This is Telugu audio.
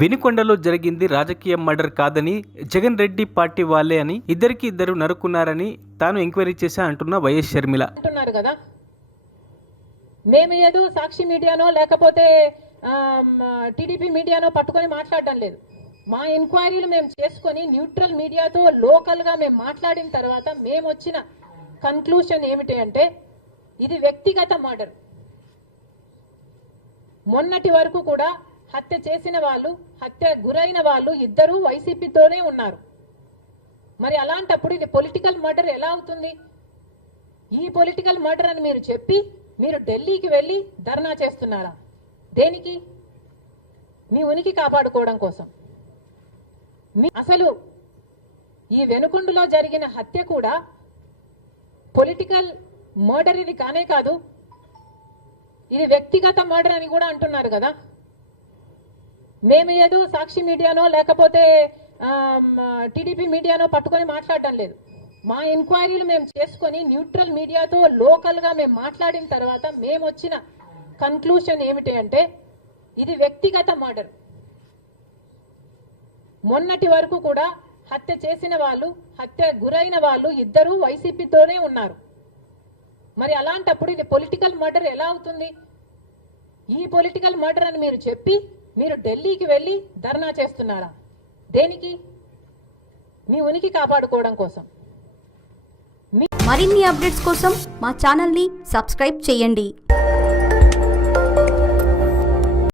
వెనుకొండలో జరిగింది రాజకీయ మర్డర్ కాదని జగన్ రెడ్డి పార్టీ వాళ్ళే అని ఇద్దరు నరుకున్నారని తాను ఎంక్వైరీ చేశా అంటున్న వైఎస్ షర్మిల అంటున్నారు కదా. మేము ఏదో సాక్షి మీడియానో లేకపోతే టీడీపీ మీడియానో పట్టుకొని మాట్లాడడం లేదు. మా ఎంక్వైరీలు మేము చేసుకొని న్యూట్రల్ మీడియాతో లోకల్గా మేము మాట్లాడిన తర్వాత మేము వచ్చిన కన్క్లూషన్ ఏమిటి అంటే ఇది వ్యక్తిగత మర్డర్. మొన్నటి వరకు కూడా హత్య చేసిన వాళ్ళు, హత్య గురైన వాళ్ళు ఇద్దరూ వైసీపీతోనే ఉన్నారు. మరి అలాంటప్పుడు ఇది పొలిటికల్ మర్డర్ ఎలా అవుతుంది? ఈ పొలిటికల్ మర్డర్ అని మీరు చెప్పి మీరు ఢిల్లీకి వెళ్ళి ధర్నా చేస్తున్నారా? దేనికి? మీ ఉనికి కాపాడుకోవడం కోసం. అసలు ఈ వెనుకొండలో జరిగిన హత్య కూడా పొలిటికల్ మర్డర్ ఇది కానే కాదు, ఇది వ్యక్తిగత మర్డర్ అని కూడా అంటున్నారు కదా. మేము ఏదో సాక్షి మీడియానో లేకపోతే టీడీపీ మీడియానో పట్టుకొని మాట్లాడడం లేదు. మా ఎంక్వైరీలు మేము చేసుకొని న్యూట్రల్ మీడియాతో లోకల్గా మేము మాట్లాడిన తర్వాత మేము వచ్చిన కన్క్లూషన్ ఏమిటి అంటే ఇది వ్యక్తిగత మర్డర్. మొన్నటి వరకు కూడా హత్య చేసిన వాళ్ళు, హత్య గురైన వాళ్ళు ఇద్దరూ వైసీపీతోనే ఉన్నారు. మరి అలాంటప్పుడు ఇది పొలిటికల్ మర్డర్ ఎలా అవుతుంది? ఈ పొలిటికల్ మర్డర్ అని మీరు చెప్పి మీరు ఢిల్లీకి వెళ్ళి ధర్నా చేస్తున్నారా? దేనికి? మీ ఉనికి కాపాడుకోవడం కోసం. మరిన్ని అప్డేట్స్ కోసం మా ఛానల్ని సబ్స్క్రైబ్ చేయండి.